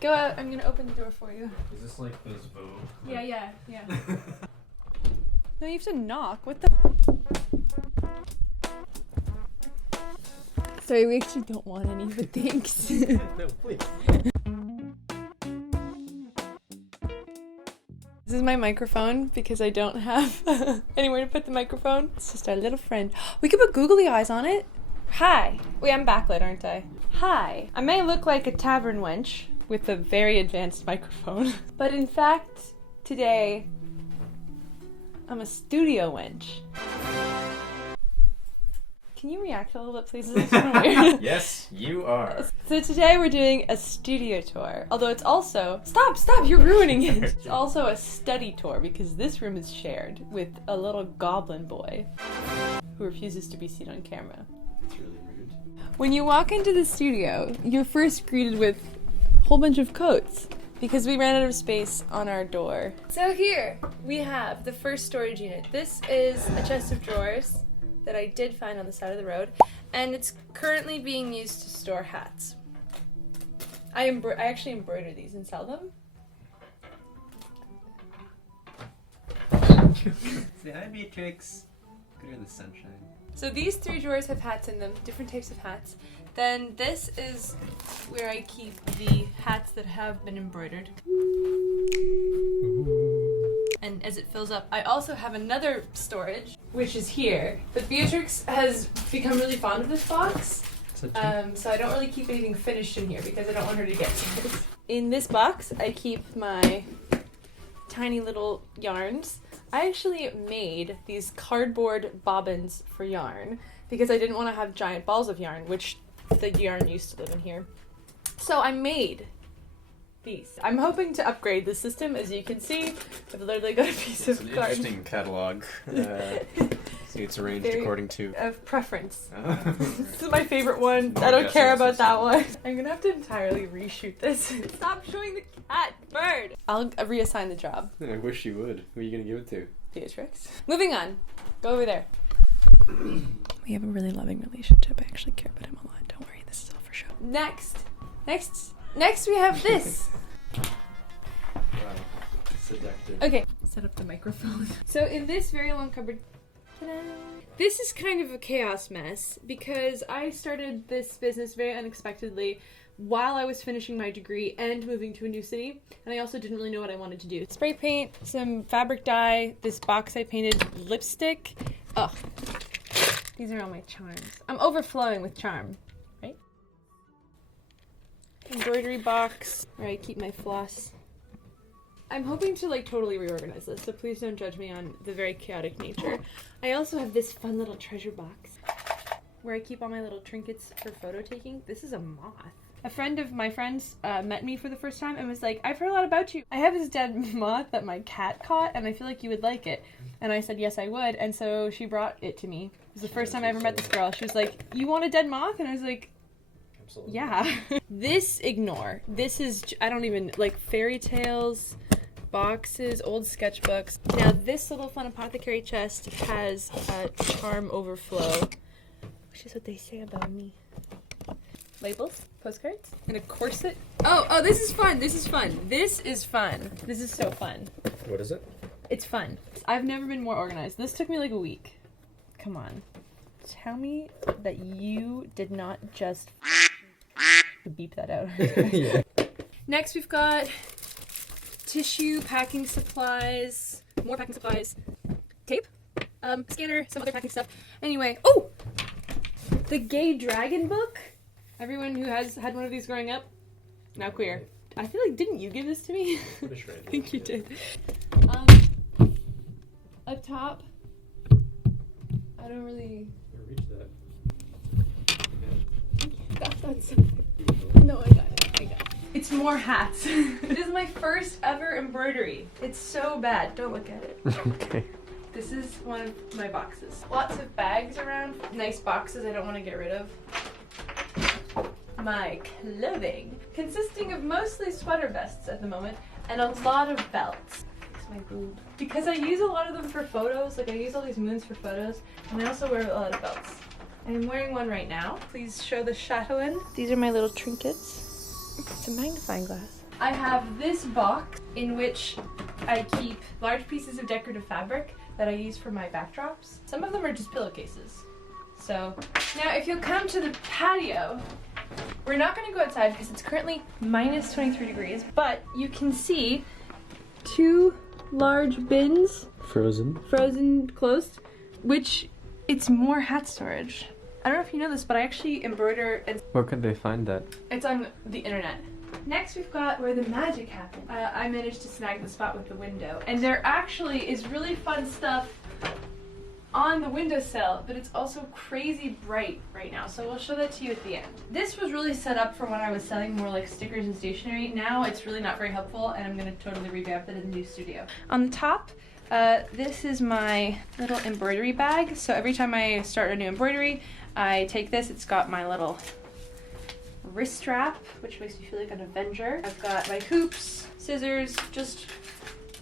Go out, I'm gonna open the door for you. Is this like those Vogue? Yeah. No, you have to knock. What the? Sorry, we actually don't want any, but thanks. No, please. This is my microphone because I don't have anywhere to put the microphone. It's just our little friend. We could put googly eyes on it. Hi. Wait, I'm backlit, aren't I? Hi. I may look like a tavern wench with a very advanced microphone, but in fact, today, I'm a studio wench. Can you react a little bit, please? This is kind of weird. Yes, you are. So today we're doing a studio tour, although it's also, stop, you're ruining it. It's also a study tour because this room is shared with a little goblin boy who refuses to be seen on camera. It's really rude. When you walk into the studio, you're first greeted with a whole bunch of coats because we ran out of space on our door. So here we have the first storage unit. This is a chest of drawers that I did find on the side of the road, and it's currently being used to store hats. I actually embroider these and sell them. Say hi, Beatrix. Good in the sunshine. So these 3 drawers have hats in them, different types of hats. Then this is where I keep the hats that have been embroidered. And as it fills up, I also have another storage, which is here. But Beatrix has become really fond of this box, so I don't really keep anything finished in here because I don't want her to get to it. In this box, I keep my tiny little yarns. I actually made these cardboard bobbins for yarn because I didn't want to have giant balls of yarn, which the yarn used to live in here. So I made these. I'm hoping to upgrade the system. As you can see, I've literally got a piece of card. It's an interesting catalog. See, it's arranged according to of preference. This is my favorite one. I don't care about that one. I'm gonna have to entirely reshoot this. Stop showing the cat bird. I'll reassign the job. I wish you would. Who are you gonna give it to? Beatrix. Moving on. Go over there. We have a really loving relationship. I actually care about him a lot. Don't worry, this is all for show. Next we have this. Wow. Seductive. Okay, set up the microphone. So in this very long cupboard, ta-da! This is kind of a chaos mess because I started this business very unexpectedly while I was finishing my degree and moving to a new city, and I also didn't really know what I wanted to do. Spray paint, some fabric dye, this box I painted, lipstick. Ugh. These are all my charms. I'm overflowing with charm, right? Embroidery box where I keep my floss. I'm hoping to totally reorganize this, so please don't judge me on the very chaotic nature. I also have this fun little treasure box where I keep all my little trinkets for photo taking. This is a moth. A friend of my friends met me for the first time and was like, I've heard a lot about you. I have this dead moth that my cat caught and I feel like you would like it. And I said, yes, I would. And so she brought it to me. It was the first time I ever met this girl. She was like, you want a dead moth? And I was like, absolutely. Yeah. This ignore. This is, I don't even, fairy tales, boxes, old sketchbooks. Now this little fun apothecary chest has a charm overflow, which is what they say about me. Labels, postcards, and a corset. Oh, this is fun. This is fun. This is fun. This is so fun. What is it? It's fun. I've never been more organized. This took me like a week. Come on. Tell me that you did not just beep that out. Yeah. Next we've got tissue, packing supplies, more packing supplies, tape, scanner, some other packing stuff. Anyway, the Gay Dragon book. Everyone who has had one of these growing up, now queer. I feel like, didn't you give this to me? I think you did. Up top, I don't really... Reach that. That's no, I got it. It's more hats. This is my first ever embroidery. It's so bad. Don't look at it. Okay. This is one of my boxes. Lots of bags around. Nice boxes I don't want to get rid of. My clothing, consisting of mostly sweater vests at the moment, and a lot of belts. It's my boob. Because I use a lot of them for photos, I use all these moons for photos, and I also wear a lot of belts. I'm wearing one right now. Please show the chatelaine. These are my little trinkets. It's a magnifying glass. I have this box in which I keep large pieces of decorative fabric that I use for my backdrops. Some of them are just pillowcases. So now if you'll come to the patio, we're not going to go outside because it's currently minus 23 degrees, but you can see 2 large bins. Frozen closed, which it's more hat storage. I don't know if you know this, but I actually embroider and... Where could they find that? It's on the internet. Next we've got where the magic happened. I managed to snag the spot with the window. And there actually is really fun stuff on the windowsill, but it's also crazy bright right now. So we'll show that to you at the end. This was really set up for when I was selling more like stickers and stationery. Now it's really not very helpful and I'm gonna totally revamp it in the new studio. On the top, this is my little embroidery bag. So every time I start a new embroidery, I take this. It's got my little wrist strap, which makes me feel like an Avenger. I've got my hoops, scissors, just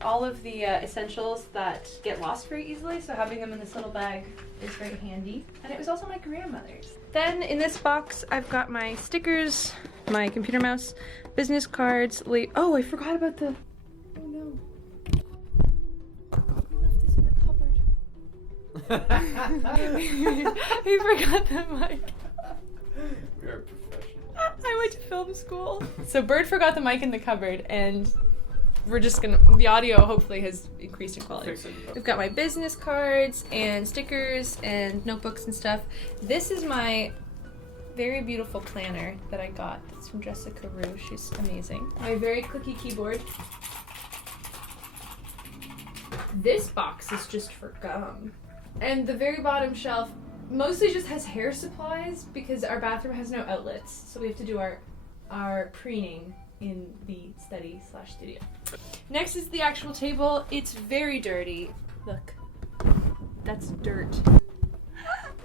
all of the essentials that get lost very easily, so having them in this little bag is very handy. And it was also my grandmother's. Then in this box, I've got my stickers, my computer mouse, business cards, oh, I forgot about the... Oh no. We left this in the cupboard. We forgot the mic. We are professional. I went to film school. So Bird forgot the mic in the cupboard, and we're just gonna, the audio hopefully has increased in quality. We've got my business cards and stickers and notebooks and stuff. This is my very beautiful planner that I got. It's from Jessica Rue. She's amazing. My very clicky keyboard. This box is just for gum. And the very bottom shelf mostly just has hair supplies because our bathroom has no outlets. So we have to do our preening in the study/studio. Next is the actual table. It's very dirty. Look, that's dirt.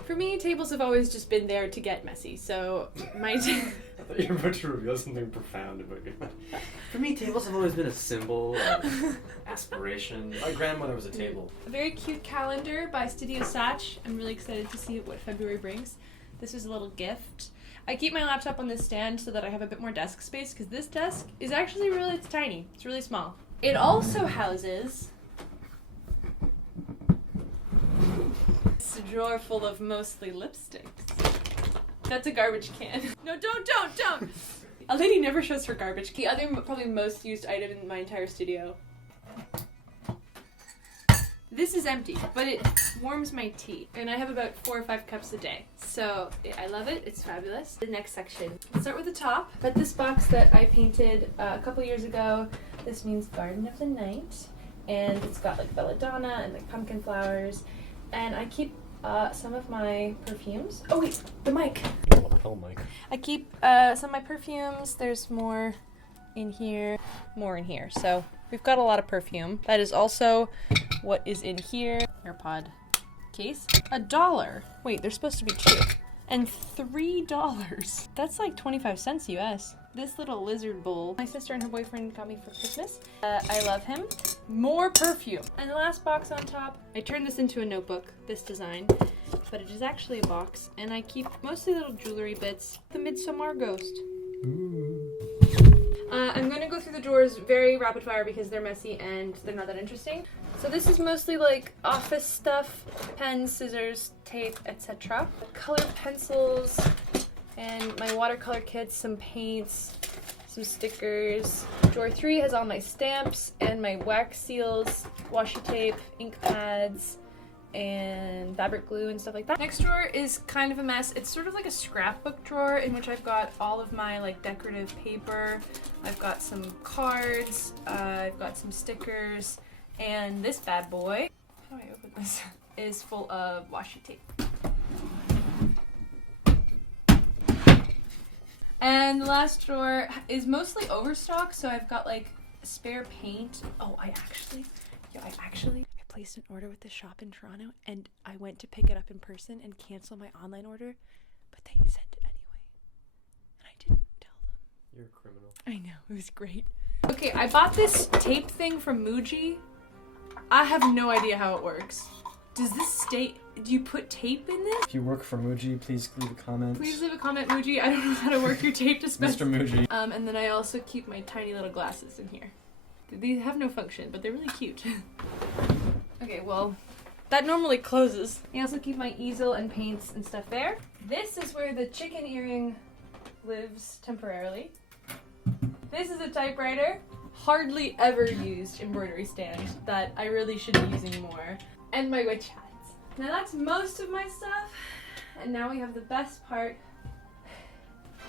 For me, tables have always just been there to get messy, so my... I thought you were about to reveal something profound about you. For me, tables have always been a symbol of aspiration. My grandmother was a table. A very cute calendar by Studio Satch. I'm really excited to see what February brings. This is a little gift. I keep my laptop on this stand so that I have a bit more desk space, because this desk is actually it's tiny. It's really small. It also houses a drawer full of mostly lipsticks. That's a garbage can. No, don't! A lady never shows her garbage can. The other probably most used item in my entire studio. This is empty, but it warms my tea. And I have about 4 or 5 cups a day. So I love it, it's fabulous. The next section. Let's start with the top. But this box that I painted a couple years ago, this means Garden of the Night. And it's got like belladonna and like pumpkin flowers. And I keep some of my perfumes. Oh wait, the mic. Oh, mic. I keep some of my perfumes. There's more in here, So we've got a lot of perfume. That is also what is in here. AirPod case. $1. Wait, there's supposed to be 2. And $3. That's like 25 cents US. This little lizard bowl, my sister and her boyfriend got me for Christmas. I love him. More perfume. And the last box on top, I turned this into a notebook, this design, but it is actually a box, and I keep mostly little jewelry bits. The Midsommar Ghost. I'm gonna go through the drawers very rapid fire because they're messy and they're not that interesting. So this is mostly like office stuff, pens, scissors, tape, etc. Colored pencils, and my watercolor kits, some paints, some stickers. Drawer 3 has all my stamps and my wax seals, washi tape, ink pads, and fabric glue and stuff like that. Next drawer is kind of a mess. It's sort of like a scrapbook drawer in which I've got all of my like decorative paper. I've got some cards, I've got some stickers, and this bad boy, how do I open this, is full of washi tape. And the last drawer is mostly overstock, so I've got like spare paint. Oh, I placed an order with the shop in Toronto, and I went to pick it up in person and cancel my online order, but they sent it anyway, and I didn't tell them. You're a criminal. I know, it was great. Okay, I bought this tape thing from Muji. I have no idea how it works. Does this stay? Do you put tape in this? If you work for Muji, please leave a comment. Please leave a comment, Muji. I don't know how to work your tape dispenser. Mr. Muji. And then I also keep my tiny little glasses in here. These have no function, but they're really cute. Okay, well, that normally closes. I also keep my easel and paints and stuff there. This is where the chicken earring lives temporarily. This is a typewriter. Hardly ever used embroidery stand that I really should be using more. And my witch hats. Now that's most of my stuff. And now we have the best part.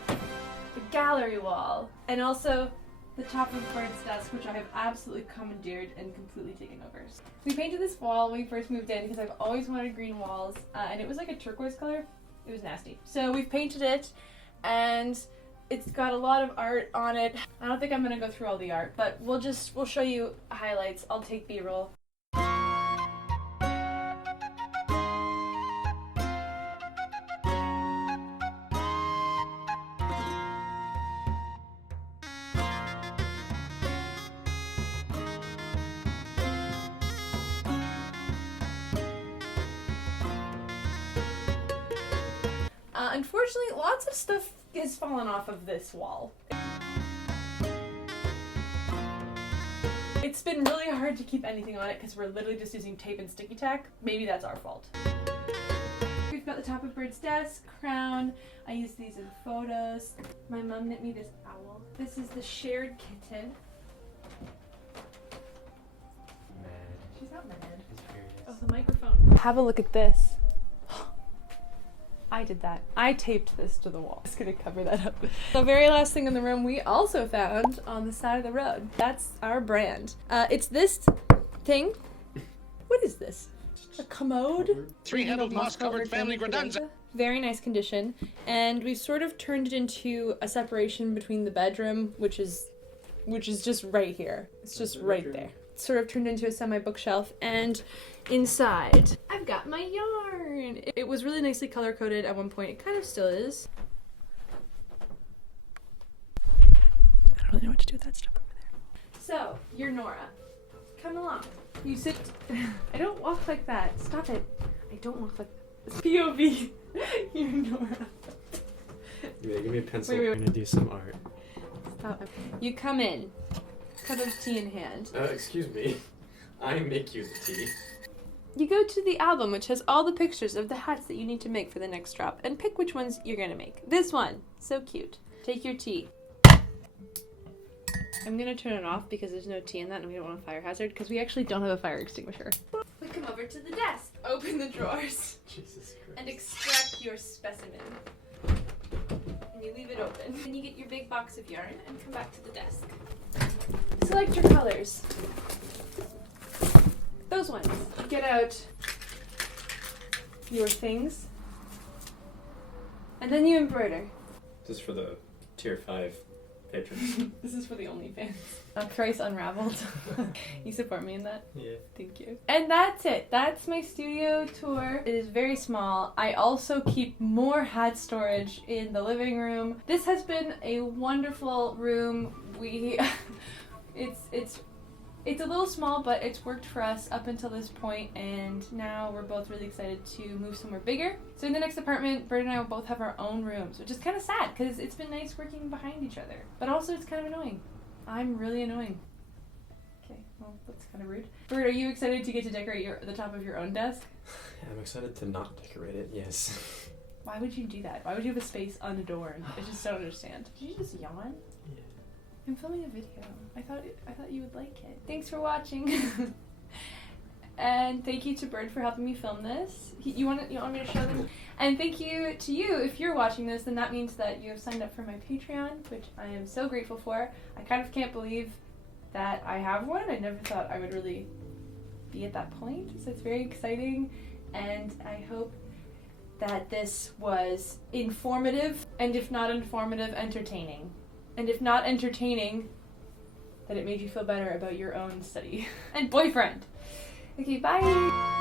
The gallery wall. And also the top of Bird's desk, which I have absolutely commandeered and completely taken over. We painted this wall when we first moved in because I've always wanted green walls, and it was like a turquoise color. It was nasty. So we've painted it, and it's got a lot of art on it. I don't think I'm gonna go through all the art, but we'll show you highlights. I'll take B-roll. Unfortunately, lots of stuff has fallen off of this wall. It's been really hard to keep anything on it because we're literally just using tape and sticky tack. Maybe that's our fault. We've got the top of Bird's desk, crown. I use these in photos. My mom knit me this owl. This is the shared kitten. Mad. She's not mad. She's furious. Oh, the microphone. Have a look at this. I did that. I taped this to the wall. Just gonna cover that up. The very last thing in the room we also found on the side of the road. That's our brand. It's this thing. What is this? A commode? Three-handled moss-covered family credenza. Very nice condition. And we've sort of turned it into a separation between the bedroom, which is just right here. It's just right there. It's sort of turned into a semi-bookshelf, and inside I've got my yarn. It was really nicely color-coded at one point. It kind of still is. I don't really know what to do with that stuff over there. So, you're Nora. Come along. You sit. I don't walk like that. Stop it. I don't walk like that. It's POV. You're Nora. Yeah, give me a pencil. Wait. We're gonna do some art. Stop. You come in. Cup of tea in hand. Excuse me. I make you the tea. You go to the album, which has all the pictures of the hats that you need to make for the next drop, and pick which ones you're gonna make. This one. So cute. Take your tea. I'm gonna turn it off because there's no tea in that and we don't want a fire hazard because we actually don't have a fire extinguisher. We come over to the desk, open the drawers, Jesus Christ. and extract your specimen. And you leave it open. Then you get your big box of yarn and come back to the desk. Select your colors. Those ones. Get out your things. And then you embroider. This is for the tier 5 patrons. This is for the OnlyFans. Thrice Unraveled. You support me in that? Yeah. Thank you. And that's it. That's my studio tour. It is very small. I also keep more hat storage in the living room. This has been a wonderful room. It's a little small, but it's worked for us up until this point, and now we're both really excited to move somewhere bigger. So in the next apartment, Bird and I will both have our own rooms, which is kind of sad because it's been nice working behind each other. But also it's kind of annoying. I'm really annoying. Okay, well, that's kind of rude. Bird, are you excited to get to decorate the top of your own desk? I'm excited to not decorate it, yes. Why would you do that? Why would you have a space unadorned? I just don't understand. Did you just yawn? Yeah. I'm filming a video. I thought you would like it. Thanks for watching. And thank you to Bird for helping me film this. You want me to show them? And thank you to you if you're watching this, then that means that you have signed up for my Patreon, which I am so grateful for. I kind of can't believe that I have one. I never thought I would really be at that point, so it's very exciting, and I hope that this was informative, and if not informative, entertaining. And if not entertaining, that it made you feel better about your own study and boyfriend. Okay, bye!